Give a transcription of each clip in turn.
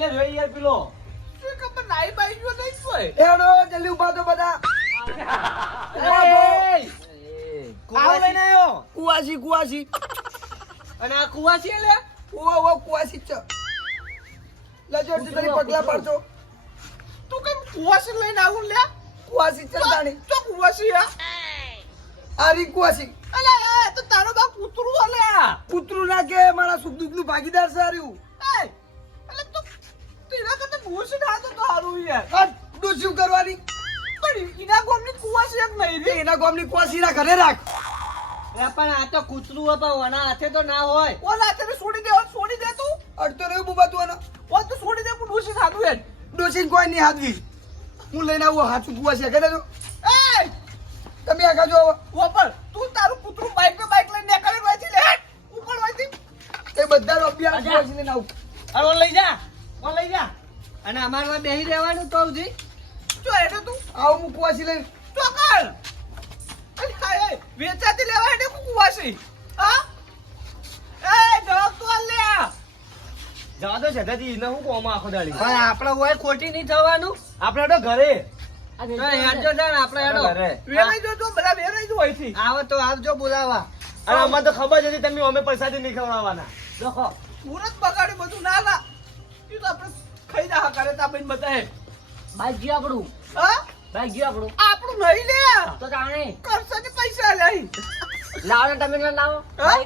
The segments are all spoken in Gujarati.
એટલે જોઈ યાર પેલો શું ખબર નાઈ બાઈ ગયો નહીં કોઈ એડો જલ્દી ઉભા તો બધા આવો લઈને આવ્યો કુવાસી અને આ કુવાસી એટલે ઓ કુવાસી છે લજો તારી પગલા પાડજો તું કેમ કુવાસી લઈને આવું લે કુવાસી છે તાણી તો કુવાસી આ આરી કુવાસી અલે એ તો તારો બાપ કૂતરું અલે કૂતરું ના કે મારા સુખ દુઃખ નું ભાગીદાર છે આર્યું અલે તું તેના કરતા ભૂસી ના તો હારું યાર આ ડોસ્યું કરવાની પણ ઈના ગોમની કુવાસી એક નહીં રે એના ગામની કુવાસી ના ઘરે રાખ પણ આ તો કૂતરું હતા ઓના હાથે તો ના હોય ઓલા તને છોડી દે તું અડતો રહ્યું બુબા તું આના ઓ તું છોડી દે પણ ભૂસી ખાધું યાર ડોસી કોઈ નહીં હાથવી હું લઈને આવું હાચું કુવાસી કરે જો એ તમે આગા જો ઉપર તું તારું કૂતરું બાઈક લઈને નીકળી વાયથી લે ઉપર વાયથી એ બધા રોપિયા કુવાસી લઈને આવું અરે ઓન લઈ જા અને અમારમાં બેહી રહેવાનું તો સુધી જો એટલે તું આવું હું કુવાસી લઈને ચોકર અરે હાય વેચાતી લેવા હેડે કુવાસી હા એ જવાબ તો આલ લે જવા દો છતાથી એને હું કોમાં આખો દાડી પણ આપણે હોય ખોટી નહીં થવાનું આપણે તો ઘરે હેડજો છે ને આપણે હેડો વેરાઈ જો બધા વેરાઈ જો અહીંથી આવો તો આવજો બોલાવા અને અમને તો ખબર જ હતી તમે અમે પૈસાથી નહીં ખવડાવવાના દેખો મુરત બગાડે બધું ના ના એ તો આપણે ખાઈ જા કરે તા બન બતાએ બાઈક ગયું આપણું હા બાઈક ગયું આપણું આપણું નહીં લે તો જાણે કરશે ને પૈસા લઈ લાવો ને તમે ના લાવો હા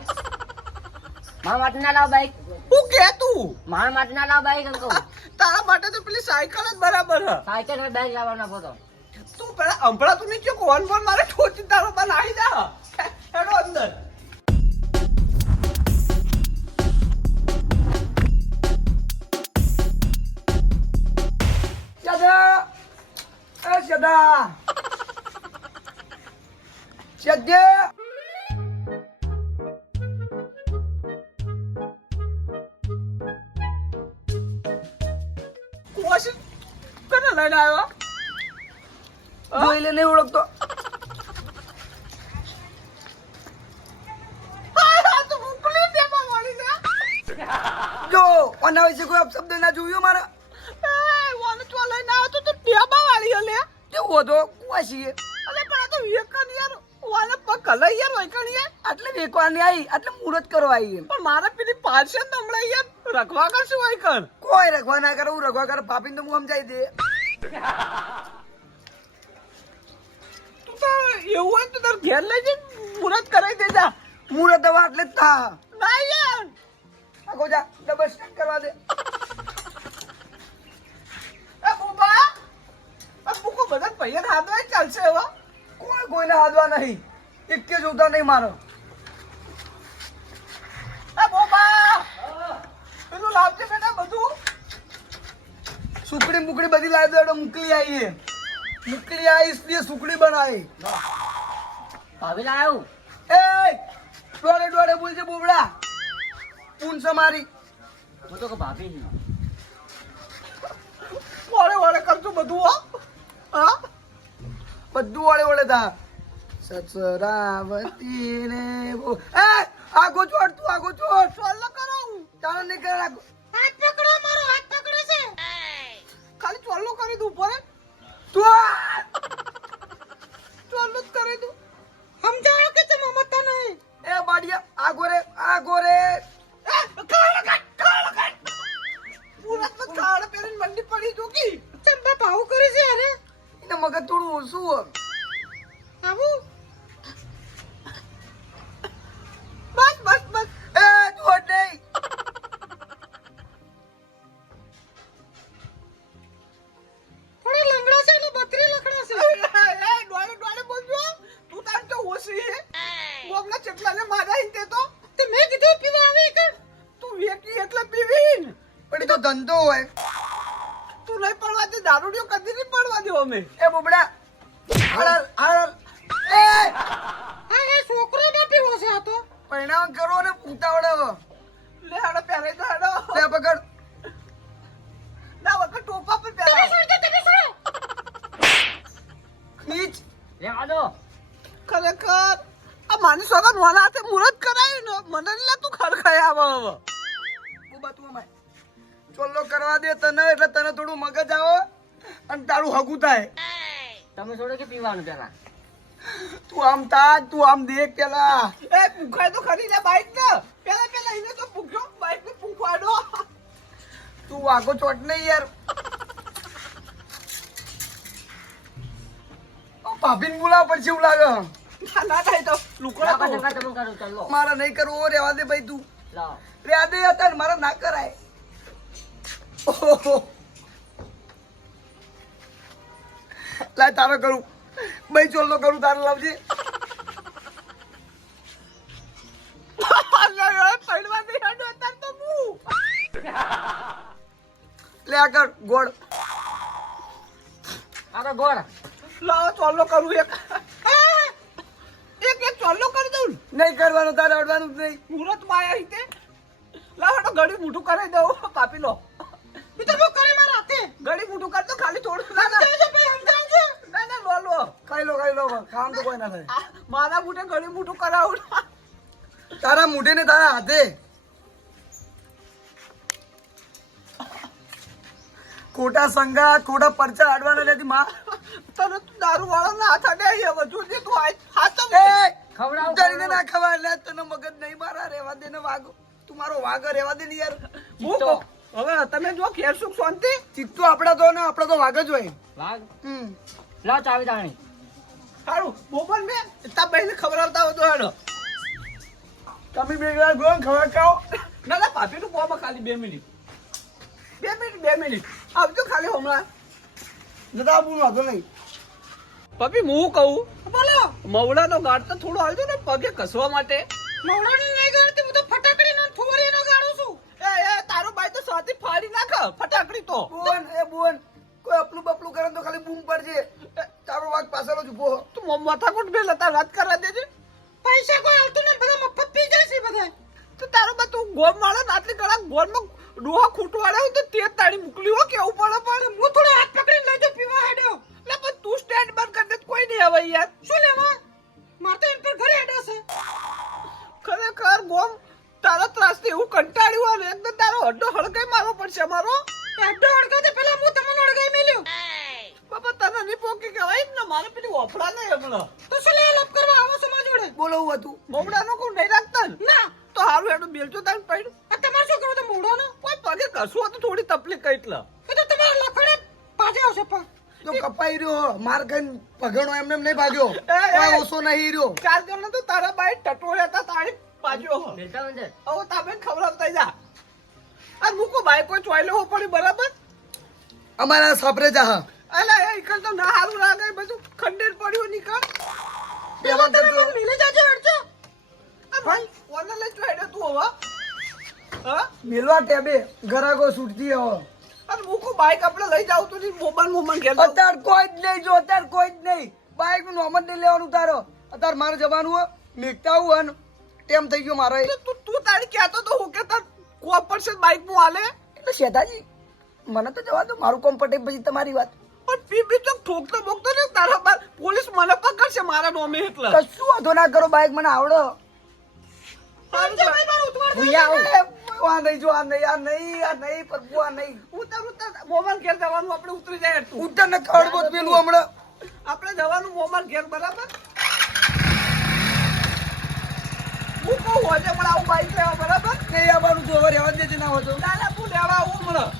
મારા માટે ના લાવો બાઈક હું કે તું મારા માટે ના લાવો બાઈક અંકો તારા માટે તો પેલી સાયકલ જ બરાબર હ સાયકલ ને બાઈક લાવવાના પોતો તું પેલા અંભળા તું નીચે કોણ કોણ મારે ઠોચી તારો બન આવી જા હેડો અંદર સદા કુવાસી કને લઈને આવ્યો જોઈ લે નહીં ઓળખતો હા તો મોકલી દેવા વાળી ને જો આના વિશે કોઈ અપશબ્દ ના જોયો મારા એ વાને તો લઈને આવ્યો તો ટેબા વાળી હલે કેવો હતો કુવાસી અલે પણ આ તો વેકન યાર વાને પગ કલાઈ યાર વૈકણ યાર એટલે વેકવાની આવી એટલે મુહૂર્ત કરવા આવી એમ પણ મારે પેલી પાછે નમળે યાર રખવા કરશે વૈકણ કોઈ રખવા ના કરે હું રખવા કરે પાપીને તો હું સમજાઈ દે તું તો એવું હોય તો તાર ઘેર લઈ જઈ મુરત કરાઈ દેજા મુહૂર્ત હવે એટલે જ થા ના યાર આગો જા ડબલ સ્ટેન્ડ કરવા દે એ બુબા આ બુકો બધા પૈયન હાથમાં ચાલશે હવે કોઈ કોઈને હાદવા નહીં એક કે જોતા નહીં મારો એ બુબા પેલું લાવજે બેટા બધું સુકડી મુકડી બધી લાવી દો મુકલી આવી મુકલી આવી इसलिए સુકડી બનાવી ભાભી લાવ્યું એ ડોડે ડોડે બોલજે બોબડા પૂંછ મારી હું તો ભાભી વળે વળે કરતું બધું હો હા બધું વળે વળે થા સસરાવતી ને બો એ આગો ચોડ તું આગો ચોડ ચાલ કરો ચાલો નીકળ આગો હાથ પકડો મારો હાથ પકડે છે ખાલી ચોલ્લો કરી દઉં ઉપર તું ચોલ્લો જ કરી દઉં સમજાવો કે તમે મતા નહીં એ બાડિયા આગો રે કાળ પહેરીને મંડી પડી જોકી ચંપા ભાવ કરે છે અરે એને મગજ થોડું ઓછું આવું બસ બસ બસ એ જોડ નહીં થોડા લંગડા છે એટલે 32 લખડા છે એ ડોળે ડોળે બોલજો તું તાર તો ઓછી હે ગોમના ચટલા ને મારા હિંતે તો તે મેં કીધું પીવા આવે કે તું વેકી એટલે પીવીન પણ એ તો ધંધો હોય તું નહીં પડવા દે દારૂડિયો કદી નહીં પડવા દે અમે એ બોબડા હાલ એ હા એ છોકરો ના પીવો છે આ તો પરિણામ કરો ને ઉતાવળો લે હાડો પહેરે તો હાડો લે પકડ ના વખત ટોપા પર પહેરા તમે છોડો ખીચ લેવા દો ખરેખર આ માની સોગન વાલા હાથે મુહૂર્ત કરાયું ને મને લે તું ખરખાય આવો હવે બોબા તું અમાય ચોલ્લો કરવા દે તને એટલે તને થોડું મગજ આવે અને તારું હગું થાય. તમે છોડો કે પીવાનું પેલા. તું આમ તાજ, તું આમ દેખ પેલા. એ પૂછાય તો ખરી ને બાઈક ને. પેલા એને તો પૂછ્યો બાઈક ને પૂછવાડો. તું વાગો ચોટ નહીં યાર. ભાભીને બોલાવ પડશે એવું લાગે. ના થાય તો લુકડા તમે કરો ચાલો. મારે નહીં કરવું. રેવા દે ભાઈ તું. લાવો. રેવા દે હતા મારે ના કરાય. ઓહો. લાય તારે કરું ભાઈ. ચોલ્લો કરું તારે લાવજે. પડવા દે હાડો તાર તો હું. લે આગળ ગોળ. આ ગોળ. લાવો ચોલ્લો કરું એક. એક ચોલ્લો કરી દઉં. નહીં કરવાનું તારે અડવાનું જ નહીં. મુહૂર્ત માં આયા હિતે. લાવો તો ગળી મોઢું કરાઈ દઉં. કાપી લો. એ તો હું કરે મારા હાથે. ગળી મોઢું કર તો ખાલી થોડું. ના લો લો. ખાઈ લો ખામ તો કોઈ ના થાય. મારા મોઢે ગળી મોઢું કરાવું. તારા મોઢે ને તારા હાથે. ખોટા સંગા ખોટા પરચા આડવાના નથી માં. તને તું દારૂ વાળા ના હાથ અડે હવે જોજે તું હાથ એ ખવડાવ. ઉતારીને ના ખવાય. લે તને મગજ નહીં મારા. રેવા દે ને વાગો. તું મારો વાગ રેવા દે ને યાર. હું કહું, હવે તમે જો ખેર સુખ શાંતિ. ચિત્તો આપડા તો ને આપડા તો વાગ જ હોય. વાગ. હમ. લાવ ચાવી તાણી. સારું બોબન મેં તા બહેને ખવડાવતા હોય તો હેડો. તમે બે ગ્લાસ ગોળ ખવા ખાઓ. ના ભાભીનું બોમાં ખાલી 2 મિનિટ. 2 મિનિટ આવજો ખાલી હમણાં. જતા આપું વાંધો નહીં. ભાભી હું કહું બોલો મવડાનો ગાળ તો થોડો આવજો ને પગે કસવા માટે. મવડાનો નહીં ગાળતી હું તો ફટાકડી નો થોરીનો ગાળું છું. એ તારો ભાઈ તો સાથી ફાડી નાખ ફટાકડી તો. બોન એ બોન કોઈ અપલું બપલું કરે તો ખાલી બૂમ પડજે. તારો વાગ પાછળ જ ઉભો. તું માથાકૂટ બે લતા વાત કરવા દેજે. પૈસા કોઈ આવતું ને બધા મફત પી જાય છે બધા. તો તારો બા તું ગોમ માળે ને આટલી કડાક ગોળમાં ડોહા ખૂટવાડે હોય તો તે તાળી મોકલી હો કેવું પડે પણ હું થોડો હાથ પકડીને લઈ જાઉં પીવા હેડ્યો. લે પણ તું સ્ટેન્ડ બંધ કરી દે કોઈ નહીં આવે યાર. શું લેવા માર તો એમ પર ઘરે હેડ્યો છે. ખરેખર ગોમ તારો ત્રાસથી એવું કંટાળ્યું આવે એકદમ તારો હડ્ડો હળગાઈ મારવો પડશે મારો. હડ્ડો હળગાઈ દે પેલા હું તમને હળગાઈ મેલ્યો. બાપા તને નહીં પોકી કહેવાય ને મારે પેલી ઓફડા નહીં હમણાં. તો શું લે લપ કરવા આવો સમાજ જોડે. બોલવું હતું. મોવડાનો કોઈ નહીં રાખતા ને? ના તો હારું હેડું બેલજો તાણ પડ્યું. આ તમારે શું કરો તો મોવડાનો કોઈ પગે કશું હતું થોડી તકલીફ કઈ એટલે. એ તો તમારે લખડે પાજે આવશે પગ. તો કપાઈ રહ્યો માર ખાઈને પગણો એમને નહીં ભાગ્યો. કોઈ ઓછો નહીં રહ્યો. 4 જણ તો તારા બાઈ ટટોળ્યા હતા તાળી પાજ્યો. બેલતા અંદર. હવે તમે ખવડાવતા જા. આ મૂકો બાઈ કોઈ ચોઈ લેવો પડી બરાબર. અમારા સાપરે જા. અલા એ ઇકલ તો ના હારું લાગે બધું ખંડેર પડ્યું નીકળ. બે વખત તો મિલે જાજો હેડજો. આ ભાઈ ઓને લઈ જો હેડે તું હવે. હા મેલવા ટેબે ગરાગો છૂટતી હવે. અને મૂકો બાઈક આપણે લઈ જાવ તો નહીં મોબાઈલ ઘેર જાવ. અત્યારે કોઈ જ નહીં જો. અત્યારે કોઈ જ નહીં. બાઈક નું નોમ જ નહીં લેવાનું તારો. અત્યારે મારે જવાનું હોય મેકતા આવું ને ટેમ થઈ ગયો મારો. તું તારી કહેતો તો હું કે તાર કોપ પડશે બાઈક માં હાલે. એટલે શેતાજી મને તો જવા દો. મારું કોમ્ફર્ટેબલ પછી તમારી વાત. પણ પીપી તો ઠોકતો બોકતો ને તારા બાર પોલીસ મને પકડશે મારા નોમે એટલે. કશું વાંધો ના કરો. બાઈક મને આવડો. આ નહીં જો આ નહીં પ્રભુ આ નહીં. ઉતર મોબાઈલ ઘેર જવાનું આપણે ઉતરી જાય તું. ઉતર ને ખડબો પેલું હમણાં આપણે જવાનું મોબાઈલ ઘેર બરાબર. હું કહું હોજે પણ આવું બાઈક લેવા બરાબર. નહીં આવવાનું જો. હવે રહેવા દેજે ના હોય તો. ના તું લેવા આવું હમણાં.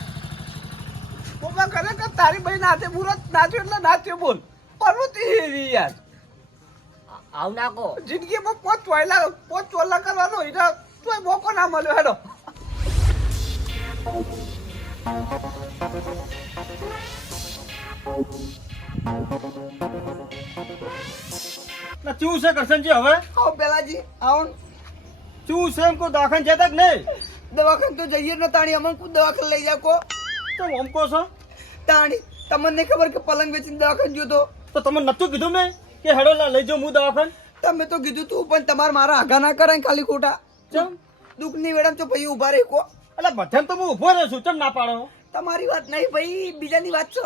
મોબાઈલ ખરેખર તારી બહેન હાથે મુરત નાચ્યો એટલે નાચ્યો બોલ. પરવતી યાર આવ નાખો. જિંદગીમાં 5 ચોલા કરવાનો એટલે તોય મોકો ના મળ્યો હેડો. ચૂ છે કરશનજી હવે આવો પેલાજી આવો ને. ચૂ છે એમ કો દાખન જતા કે નહીં. દવાખાને તો જઈએ ને તાણી. અમને કોઈ દવાખાને લઈ જાવ કો તો આમ કહો છો તાણી. તમને નહીં ખબર કે પલંગ વેચીને દવાખાને ગયો તો તમે નતું કીધું મેં કે હેડો લઈ જાઉં હું દવાખાન. તમે તો કીધું તું પણ તમારે મારા આગા ના કરાય ને ખાલી ખોટા. ચમ દુઃખ ની વેળા તો ભાઈ ઉભા રહી કો. એટલે બધાને તો હું ઉભો રહ્યો છું. ચમ ના પાડો. તમારી વાત નહીં ભાઈ બીજાની વાત છે.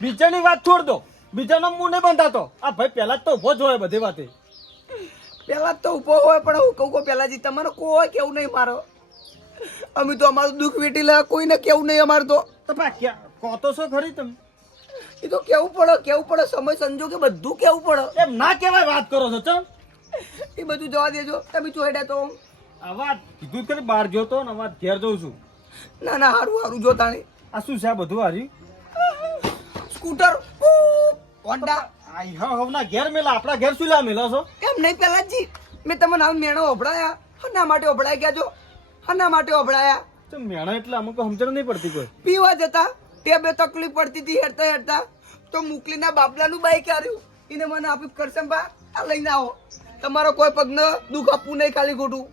બીજાની વાત છોડ દો. બીજાનો મું નહીં બંધાતો. આ ભાઈ પહેલા જ તો ઉભો જ હોય બધી વાતે. પેલા તો ઉભો હોય પણ હું કહું પેલાજી તમારે કોઈ કેવું નહીં મારો. અમે તો અમારું દુઃખ વેઠી લે, કોઈને કેવું નહીં અમારે તો. કહો તો છો ખરી તમે. એ તો કેવું પડે સમય સંજોગે બધું કેવું પડે. એમ ના કહેવાય, વાત કરો છો ચમ. એ બધું જવા દેજો, તમે ચોહેડા તો. આ વાત કીધું જ કરી, બહાર જોતો ને વાત ઘેર જઉં છું. ના હારું જોતા નહીં. આ શું છે આ બધું હારી? Scooter Honda. આઈ હવના ઘેર મેલા, આપણા ઘેર શું લા મેલા છો? એમ નહીં પેલાજી, મેં તમને હાલ મેણો ઓભળાયા. હના માટે ઓભળાઈ ગયા છો? હના માટે ઓભળાયા? તો મેણા એટલે અમુક સમજણ નહીં પડતી કોઈ. પીવા જતા તે બે તકલીફ પડતી હતી હેડતા તો મુકલીના બાબલાનું બાઈક આવ્યું, એને મને આપી કરશંભા આ લઈને આવો. તમારો કોઈ પગને દુઃખ આપવું નહીં, ખાલી ખોટું.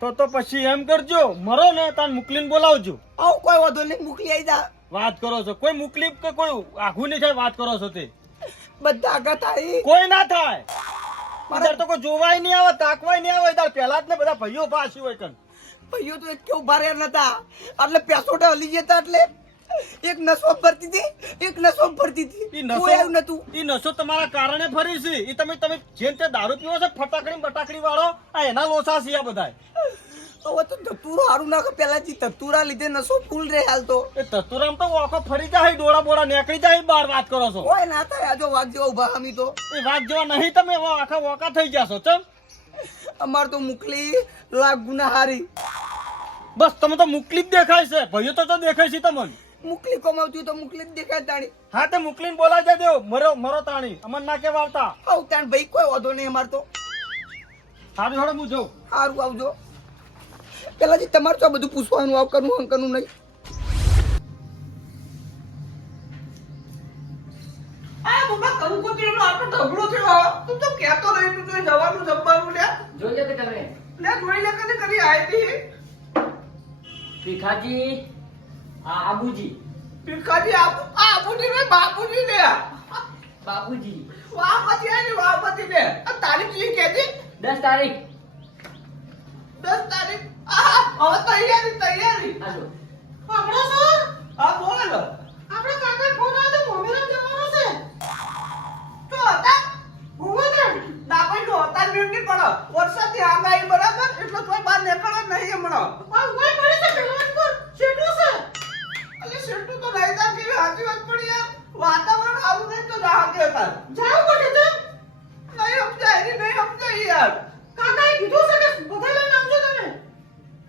તો પછી એમ કરજો, મરો ને તાન મુકલીને બોલાવજો. આવું કોઈ વાંધો નહીં, મુકલી આવી જા. વાત કરો છો, કોઈ મુકલી કે કોઈ આઘું નહીં થાય, વાત કરો છો તે. બધા આગા થાય, કોઈ ના થાય. મારે તો કોઈ જોવાય નહીં આવે, તાકવાય નહીં આવે. તાર પહેલા જ ને બધા ભાઈઓ પાછી હોય કન. ભાઈઓ તો એક કેવું ભારે નતા, એટલે પેસોટે હલી જતા, એટલે એક નસો ભરતી હતી, એક નસો ભરતી હતી. કોઈ એવું નતું. ઈ નશો તમારા કારણે ફરી છે. ઈ તમે જેમ તે દારૂ પીવો છો ફટાકડી બટાકડી વાળો, આ એના લોસા છે આ બધા. હવે તો ધતુરો સારું નાખે, પેલાથી ધતુરા લીધે નસો ફૂલ રે હાલ તો. એ તતુરામ તો આખો ફરી જાય, ડોળા બોળા નીકળી જાય, બહાર વાત કરો છો. કોઈ ના થાય, આજો વાઘ જેવા ઉભા અમે તો. એ વાત જેવા નહીં, તમે આખા વોકા થઈ જશો. ચમ અમાર તો મુકલી લાખ ગુના હારી. બસ તમે તો મુકલી જ દેખાય છે, ભાઈઓ તો દેખાય છે તમને. મુકલી કમાવતી તો મુકલી જ દેખાય તાણી. હા તે મુકલીને બોલાવી દેજો, મરો તાણી. અમન ના કેવા આવતા. આવ તાણ ભાઈ, કોઈ વાંધો નહીં અમાર તો. સારું હળો હું જઉં. સારું આવજો. પેલાથી તમારે તો બધું પૂછવાનું, આવ કરવું અંકરનું નહીં. આ બાબા કંકોત્રીનો આપણો ઢગલો થયો. તું તો કહેતો રહી, તું તો જવાનું જમવાનું લે. જોઈએ કે તમે લે જોઈ લે કદી કરી આવી હતી. ભીખાજી આબુજી ભીખાજી આબુજી ને બાપુજી ને. બાપુજી વાહ પછી આની વાહ પછી ને. આ તારીખ કી કહેતી? 10 તારીખ 10 તારીખ. હવે તૈયારી. આજો આપણો સર. હા બોલે લો. આપણે કાકા ફોન આવ્યો તો મોમેરા જવાનો છે. તો હતા ભૂવન ના કોઈ તો હતા નહીં પણ વરસાદથી આગાહી બરાબર, એટલે કોઈ બહાર નીકળો નહીં હમણાં. આ કોઈ પડી છે પેલવાનપુર શેટું છે. અલે શેટું તો નહીં તાર કેવી હાથી વાત પડી યાર. વાતાવરણ આવું નહીં તો રાહતે હતા. જાવ પડે છે. નહીં સમજાય યાર. કાકાએ કીધું છે કે બધાને નામજો તમે.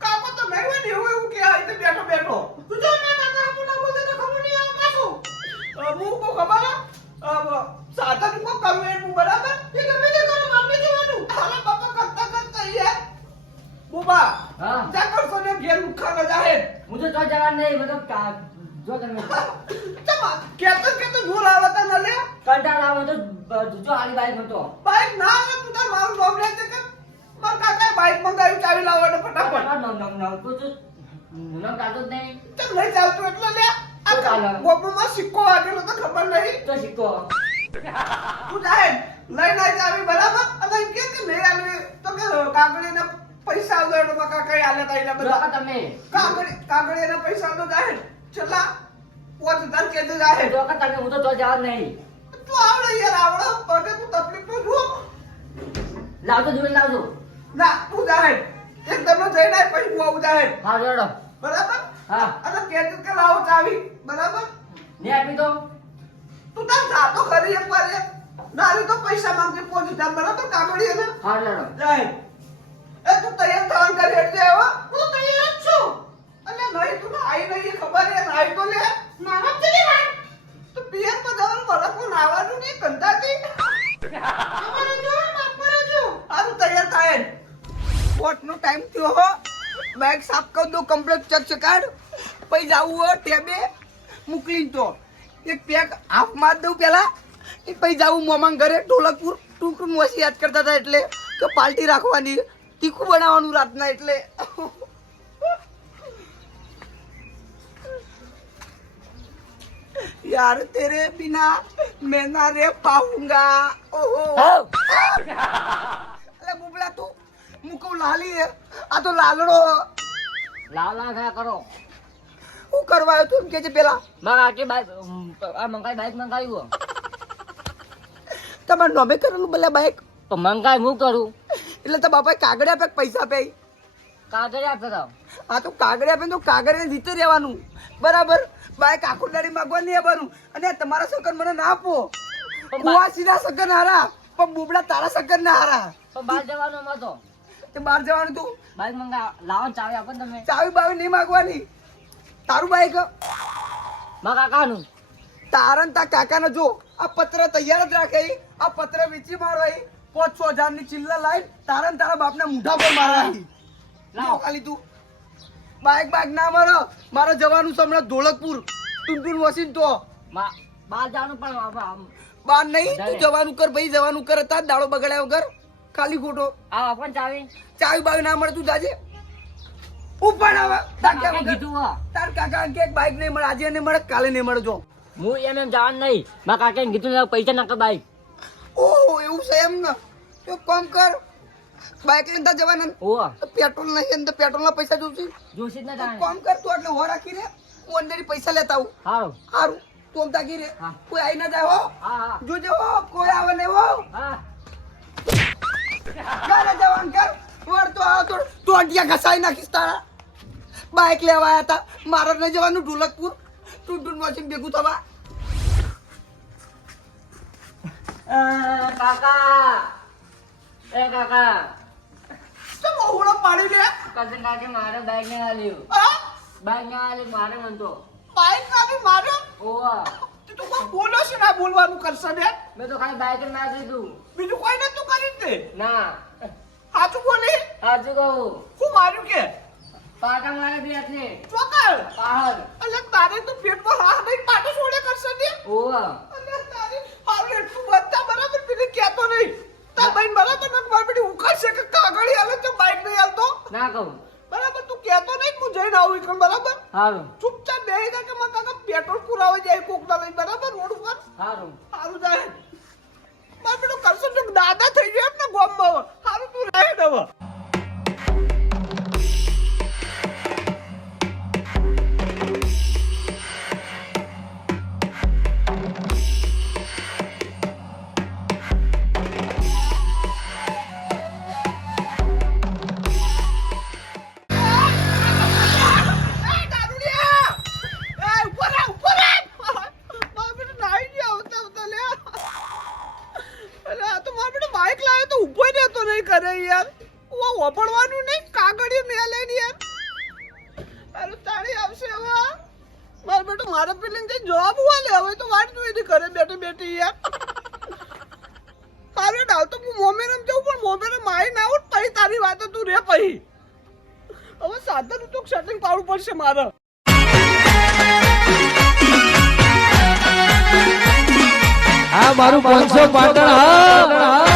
કાકો તો નહીં હોય ને એવું કે આ રીતે બેઠો. તું જો ના કાકા આપણને બોલે તો ખબર નહીં આવે પાછું. હું કો ખબર સાધન કો કરું એનું બરાબર. એ ગમે તે કરો મામને જોવાનું. હાલા બાપા કરતા યાર. બુબા હા જા કરશો ને ઘેર મુખા ન જાહે. હું તો જવા નહીં, મતલબ જો તમે ચમા કેતો જોર આવતા ન લે. કંટાળ આવે તો જો આલી બાઈક હતો બાઈક ના આવે તું તાર મારું નામ લે છે કે માર કાકાએ બાઈક મંગાવી ચાવી લાવવાનો ફટાફટ. નામ તો નામ કાઢો જ નહીં ચલ નહીં ચાલતું એટલે લે. તો ચાલે. ગોપમાં સિક્કો વાગેલો તો ખબર નહીં. તો શીખો. તું જાય લઈને આવી ચાવી બરાબર. અને એમ કે નહીં આલવી તો કે કાગળીના પૈસા આલો એટલે મારા કાકાએ આલે તાઈલા જો બધા. તમે કાગળીના પૈસા તો જાય છેલ્લા 5000 કે જાય. જો તમે હું તો જવા નહીં. તું આવડે યાર આવડે પગે તું તકલીફ તો જો. લાવજો જોઈ લાવજો. ના તું જાય એકદમ જઈને આય, પછી હું આવું જાય હા જોડો. બરાબર. હા અને કે લાવો ચાવી બરાબર. ને આપી દો. તું તાર જાતો ખરી એક વાર એક. નારી તો પૈસા માંગતી 5000 બરાબર કાગળી એને હા જોડો. જાય. એ તું તૈયાર થવાનું કરી એટલે હવે હું તૈયાર જ છું. એટલે નહીં તું આઈ નહીં ખબર હે આઈ તો લે. નાવા ચલી વાત. તું પિયર પર જવાનું બરાબર નાવાનું નહીં કંટાતી. અમારે જો માપરે જો. આનું તૈયાર થાય. વોટનો ટાઈમ થયો હો. બેગ સાફ કરી દો, કમ્પ્લીટ ચકચકાટ. પછી જાવું હો ટેબે મોકલીને તો એક પેક હાફ માર દઉં પેલા. એ પછી જાવું મોમાં ઘરે ઢોલકપુર ટૂંકું મોસી યાદ કરતા હતા, એટલે કે પાર્ટી રાખવાની, તીખું બનાવવાનું રાતના. એટલે यार तेरे बिना मैं ना रे पाऊंगा. ओहो अरे बुबला तू मुको लाली है, आ तो लालड़ो લાલા ખા કરો. હું કરવાયો તું એમ કે છે પેલા. મારા આટલી બાઈક બાઈક મંગાવ્યું તમારે નોમે કરેલું ભલે બાઈક. તો મંગાઈ હું કરું. એટલે તો બાપાએ કાગળ આપે કે પૈસા આપે? કાગળ આપે તો આ તો કાગળે આપે તો કાગળે જીતે રહેવાનું બરાબર. બાઈક આખું દાડી માંગવા નહીં આવવાનું. અને તમારા સગન મને ના આપો. કુવા સીધા સગન હારા પણ બુબડા તારા સગન ના હારા. તો બહાર જવાનું માં તો તે બહાર જવાનું તું બાઈક મંગા લાવો ચાવી આપો ને તમે. ચાવી બાવી નહીં માંગવાની. તારું બાઈક માં કાકાનું. તારા ને તારા કાકાને જો આ પત્ર તૈયાર જ રાખે. આ પત્ર વેચી મારવા 5-6 હજાર ની ચિલ્લા લાઈ તારા ને તારા બાપના મૂઢા પર મારવા. લાવ ખાલી તું બાઈક ના મારો જવાનું છે હમણાં ધોળકપુર ટુનટુન વસીન તો બહાર જવાનું પણ બાર નહીં. તું જવાનું કર ભાઈ, જવાનું કર. તાર દાડો બગડ્યા વગર ખાલી ખોટો. આ પણ ચાવી ચાવી બાવી ના મળે તું જાજે ઉપર આવે. કીધું તાર કાકા કે બાઈક નહીં મળે, આજે નહીં મળે, કાલે નહીં મળે. જો હું એમ જવાનું નહીં. મારા કાકાને કીધું પૈસા નાખો બાઈક. ઓહો એવું છે એમ ને. તો કામ કર બાઈક લઈને તા જવાના. ઓવા પેટ્રોલ નહીં અંદર, પેટ્રોલ ના પૈસા જોશે. જોશી જ ના જાણે. કામ કર તું એટલે હો રાખી રે. હું અંદર પૈસા લેતા આવું. હારું સારું તું આમ તાકી રે. હા. કોઈ આવી ના જાય હો. હા હા જોજે હો કોઈ આવે નહીં હો. હા ઘરે જવાનું કર. વળ તો આ તો અડિયા ઘસાઈ નાખીશ તારા. બાઈક લેવા આવ્યા હતા. મારે નહીં જવાનું ઢોલકપુર ટુનટુન વસીન ભેગું થવા. કાકા એ કાકા તો ઓળો પાડી લે. કસે કાકે મારે બાઈક ને આલ્યું. હા બાઈક ને આલ્યું મારે નતો. બાઈક ના માર્યો. ઓવા તું કોઈ બોલો છે ના બોલવાનું કરશે ને. મેં તો ખાલી બાઈક જ ના દીધું. બીજું કોઈ નતું કરી દે. ના સાચું બોલી. સાચું કહું. હું માર્યું કે પાટા મારે બે હાથને ચોકર. પહાડ. એટલે તારે તો પેટમાં હાથ નહીં પાટો છોડે કરશે ને. ઓવા એટલે તારે હાલ એટલું બધા બરાબર પેલી કહેતો નહીં. તાર બહેન બરાબર ને મારી બેટી ઉખાડશે કે કાગળી હાલે તો બાઈક નહીં હાલતો. ના કહું. બરાબર તું કહેતો નહીં હું જઈને આવું એકણ બરાબર. હારું ચૂપચાપ બેહી જા કે મારા કાકા પેટ્રોલ પુરાવા જાય કોકના લઈને બરાબર રોડ ઉપર. હારું સારું જાય. મારે પેલું કરશો જો દાદા થઈ ગયા એમ ને ગામમાં. સારું તું રહે ને હવે. કરે યાર વાપરવાનું નહીં કાગળિયું મેલે ને યાર. અરે તાળી આવશે હવે. મારે બેટો મારા પેલી ને જોબ વાલે હવે તો વાત જોઈ હતી ઘરે બેઠી બેઠી યાર. તારે ડાલ તો હું મોમેરમ જવું પણ મોમેરમ મારી ના આવું પછી તારી વાત તું રે પછી. હવે સાધન તો સેટિંગ પાડવું પડશે મારે. હા મારું 500 પાટણ હા.